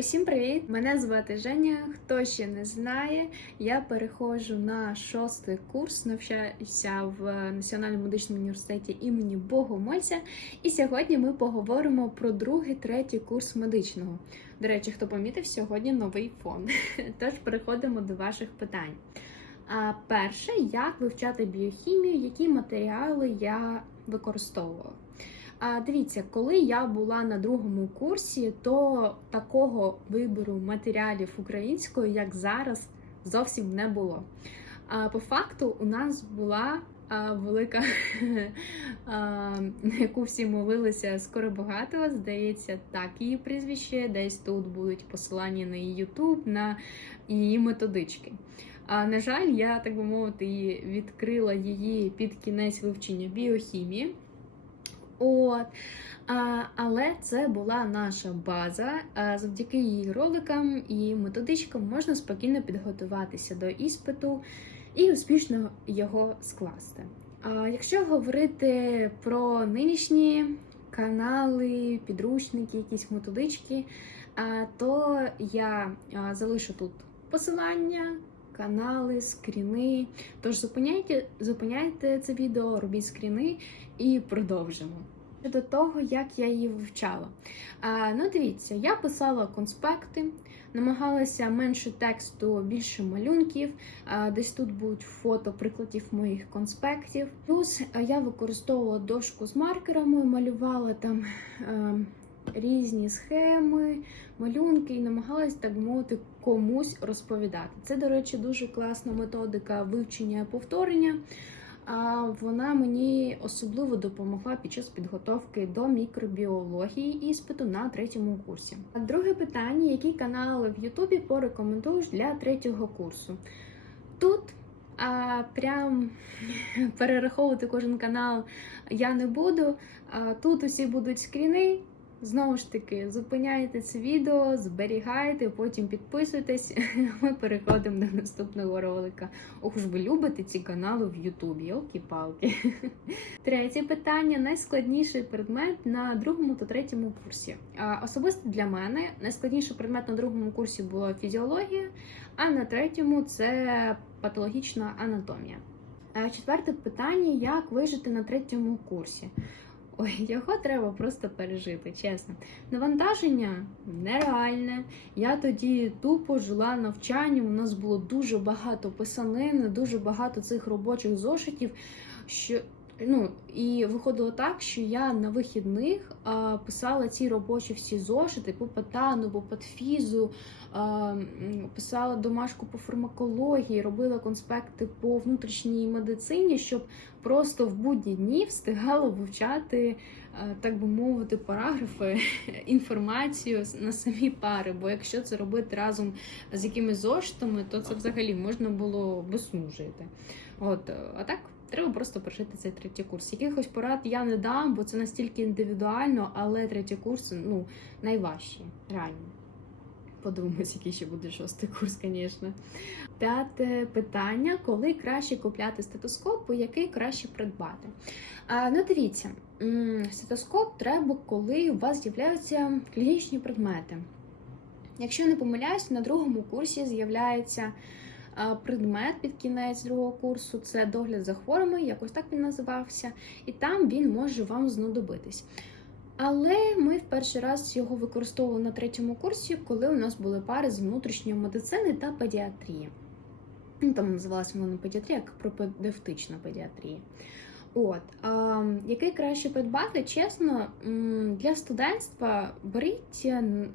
Всім привіт! Мене звати Женя. Хто ще не знає, я переходжу на шостий курс, навчаюся в Національному медичному університеті імені Богомольця. І сьогодні ми поговоримо про другий, третій курс медичного. До речі, хто помітив, сьогодні новий фон. Тож переходимо до ваших питань. А перше, як вивчати біохімію, які матеріали я використовувала. А дивіться, коли я була на другому курсі, то такого вибору матеріалів українською, як зараз, зовсім не було. А по факту, у нас була велика, на яку всі молилися Скоробогатова, здається, так її прізвище. Десь тут будуть посилання на її Ютуб, на її методички. А на жаль, я так би мовити, відкрила її під кінець вивчення біохімії. От. А, але це була наша база. А, завдяки її роликам і методичкам можна спокійно підготуватися до іспиту і успішно його скласти. А, якщо говорити про нинішні канали, підручники, якісь методички, а, то я залишу тут посилання. Канали, скріни. Тож зупиняйте, зупиняйте це відео, робіть скріни і продовжимо. Щодо того, як я її вивчала. А, ну, дивіться, я писала конспекти, намагалася менше тексту, більше малюнків. А, десь тут будуть фото прикладів моїх конспектів. Плюс я використовувала дошку з маркерами, малювала там. Е, Різні схеми, малюнки і намагалась, так мовити, комусь розповідати. Це, до речі, дуже класна методика вивчення повторення. А вона мені особливо допомогла під час підготовки до мікробіології іспиту на третьому курсі. Друге питання: які канали в Ютубі порекомендуєш для третього курсу? Тут а, прям перераховувати кожен канал я не буду. А, тут усі будуть скріни. Знову ж таки, зупиняйте це відео, зберігайте, потім підписуйтесь. Ми переходимо до наступного ролика. Ох, ж ви любите ці канали в Ютубі, йолки-палки. Третє питання: найскладніший предмет на другому та третьому курсі. Особисто для мене найскладніший предмет на другому курсі була фізіологія, а на третьому це патологічна анатомія. Четверте питання: як вижити на третьому курсі? Його треба просто пережити, чесно. Навантаження нереальне. Я тоді тупо жила навчанням. У нас було дуже багато писанини, дуже багато цих робочих зошитів. що Ну, і виходило так, що я на вихідних а, писала ці робочі всі зошити по патану, по патфізу, а, писала домашку по фармакології, робила конспекти по внутрішній медицині, щоб просто в будні дні встигала вивчати, а, так би мовити, параграфи, інформацію на самі пари. Бо якщо це робити разом з якимись зошитами, то це взагалі можна було без жити. От, а так. Треба просто прожити цей третій курс. Якихось порад я не дам, бо це настільки індивідуально, але третій курс ну, найважчий, реально. Подивимось, який ще буде шостий курс, звісно. П'яте питання: коли краще купляти стетоскоп, який краще придбати? А, Ну, дивіться, стетоскоп треба, коли у вас з'являються клінічні предмети. Якщо не помиляюсь, на другому курсі з'являється предмет під кінець другого курсу це догляд за хворими, якось так він називався, і там він може вам знадобитись. Але ми в перший раз його використовували на третьому курсі, коли у нас були пари з внутрішньої медицини та педіатрії. Там називалася вона не педіатрія, як пропедевтична педіатрія. От, а, який краще придбати, чесно, для студентства беріть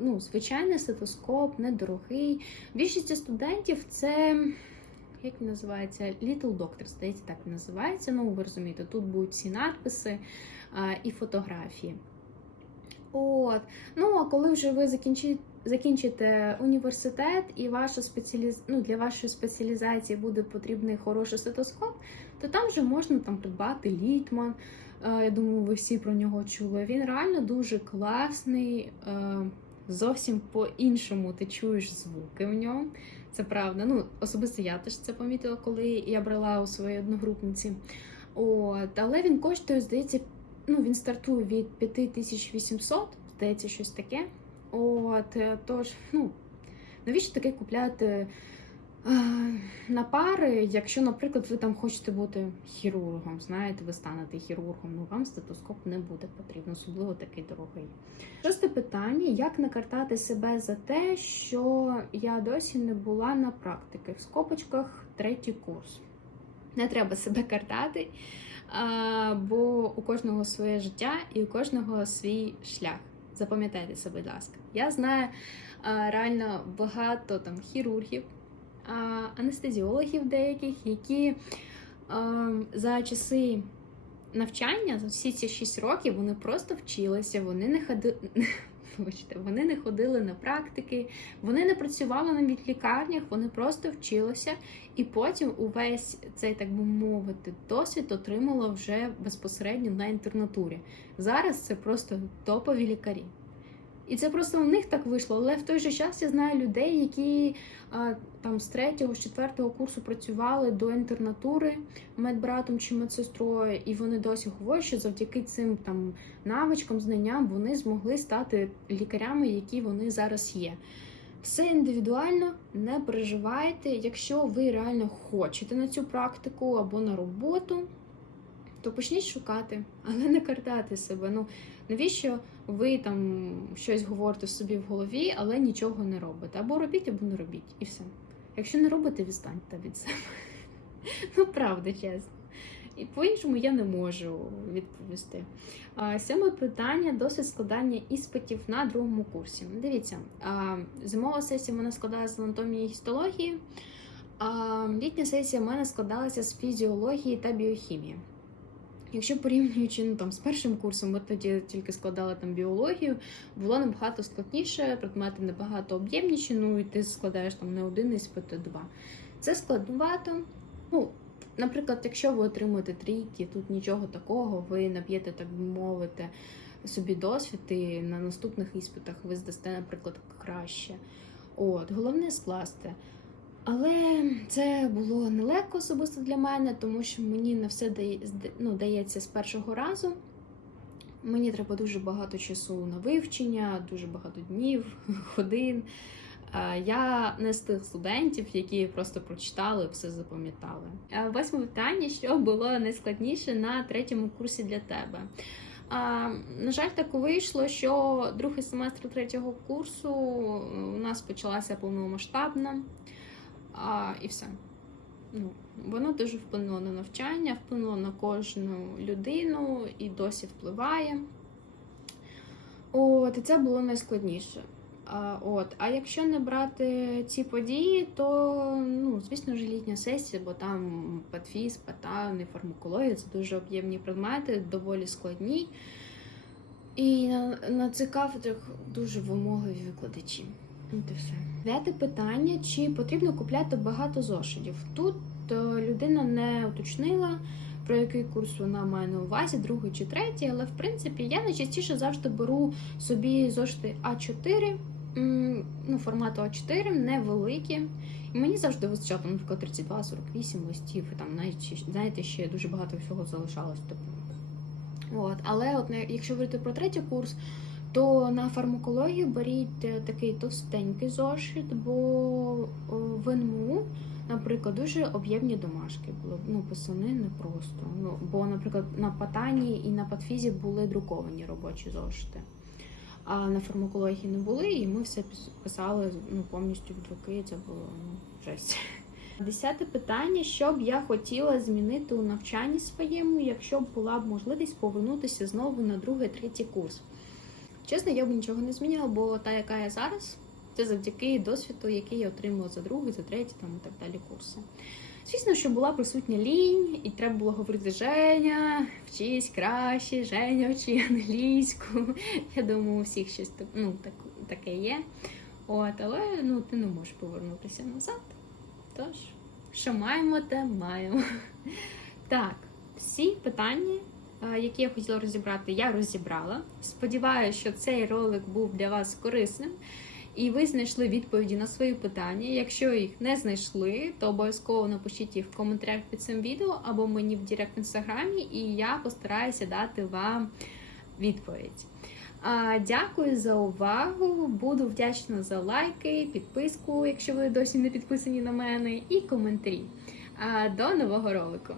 ну, звичайний стетоскоп, недорогий. Більшість студентів це. Як називається? Little Doctor, здається, так називається. Ну, ви розумієте, тут будуть всі надписи а, і фотографії. От. Ну, а коли вже ви закінчите закінчите університет і ваша спеціаліз... ну, для вашої спеціалізації буде потрібний хороший стетоскоп, то там вже можна там придбати літман. Я думаю, ви всі про нього чули. Він реально дуже класний, зовсім по-іншому ти чуєш звуки в ньому. Це правда. Ну, особисто я теж це помітила, коли я брала у своїй одногрупниці. От, Але він коштує, здається, ну він стартує від 5800, здається, щось таке. От, е, тож, ну, навіщо таке купляти е, на пари, якщо, наприклад, ви там хочете бути хірургом, знаєте, ви станете хірургом, ну вам стетоскоп не буде потрібен, особливо такий дорогий. Шосте питання: як накартати себе за те, що я досі не була на практики в скобочках третій курс. Не треба себе картати, а, бо у кожного своє життя і у кожного свій шлях. Запам'ятайте це, будь ласка. Я знаю реально багато там хірургів, анестезіологів деяких, які за часи навчання, за всі ці 6 років, вони просто вчилися, вони не ходили. Вибачте, вони не ходили на практики, вони не працювали навіть в лікарнях, вони просто вчилися, і потім увесь цей, так би мовити, досвід отримала вже безпосередньо на інтернатурі. Зараз це просто топові лікарі. І це просто у них так вийшло. Але в той же час я знаю людей, які там з третього, з четвертого курсу працювали до інтернатури медбратом чи медсестрою, і вони досі говорять, що завдяки цим там навичкам, знанням вони змогли стати лікарями, які вони зараз є. Все індивідуально, не переживайте. Якщо ви реально хочете на цю практику або на роботу, то почніть шукати, але не картати себе. Ну навіщо ви там щось говорите собі в голові, але нічого не робите? Або робіть, або не робіть, і все. Якщо не робите, відстаньте від себе. Ну, правда, чесно. І по-іншому я не можу відповісти. Сьоме питання досить складання іспитів на другому курсі. Дивіться, зимова сесія в мене складалася з анатомії і гістології, літня сесія в мене складалася з фізіології та біохімії. Якщо порівнюючи ну, там, з першим курсом, ми тоді тільки складали там біологію, було набагато складніше, предмети набагато об'ємніші, ну і ти складаєш там не один іспит, а два. Це складновато. Ну, Наприклад, якщо ви отримуєте трійки, тут нічого такого, ви наб'єте, так мовити, собі досвід, і на наступних іспитах ви здасте, наприклад, краще. От, головне скласти. Але це було нелегко особисто для мене, тому що мені на все дає, ну, дається з першого разу. Мені треба дуже багато часу на вивчення, дуже багато днів, годин. Я не з тих студентів, які просто прочитали все запам'ятали. Восьме питання: що було найскладніше на третьому курсі для тебе? А, На жаль, так вийшло, що другий семестр третього курсу у нас почалася повномасштабна а, і все. Ну, Воно дуже вплинуло на навчання, вплинуло на кожну людину і досі впливає. От, і це було найскладніше. А, от. а якщо не брати ці події, то, ну, звісно ж, літня сесія, бо там патфіз, патавни, фармакологія це дуже об'ємні предмети, доволі складні. І на, на цих кафедрах дуже вимогливі викладачі. І все. П'яте питання: чи потрібно купляти багато зошитів? Тут е, людина не уточнила, про який курс вона має на увазі, другий чи третій, але в принципі я найчастіше завжди беру собі зошити А4 ну, формату А4, невеликі. І мені завжди вистачало, наприклад, 32-48 листів, і там знаєте, ще дуже багато всього залишалось. Типу. От. Але от якщо говорити про третій курс, то на фармакологію беріть е, такий товстенький зошит, бо в НМУ, наприклад, дуже об'ємні домашки були. Ну, писани не просто. Ну, Бо, наприклад, на патані і на патфізі були друковані робочі зошити а на фармакології не були, і ми все писали ну, повністю від руки. Це було ну, жесть. Десяте питання: що б я хотіла змінити у навчанні своєму, якщо б була б можливість повернутися знову на другий, третій курс. Чесно, я б нічого не змінила, бо та, яка я зараз, це завдяки досвіду, який я отримала за другий, за третій там і так далі курси. Звісно, що була присутня лінь, і треба було говорити Женя, вчись краще, Женя, вчи англійську. Я думаю, у всіх щось ну, так, таке є. От, Але ну, ти не можеш повернутися назад. Тож, що маємо, те маємо. Так, всі питання, які я хотіла розібрати, я розібрала. Сподіваюся, що цей ролик був для вас корисним і ви знайшли відповіді на свої питання. Якщо їх не знайшли, то обов'язково напишіть їх в коментарях під цим відео або мені в Директ в інстаграмі, і я постараюся дати вам відповідь. Дякую за увагу. Буду вдячна за лайки, підписку, якщо ви досі не підписані на мене, і коментарі. До нового ролику!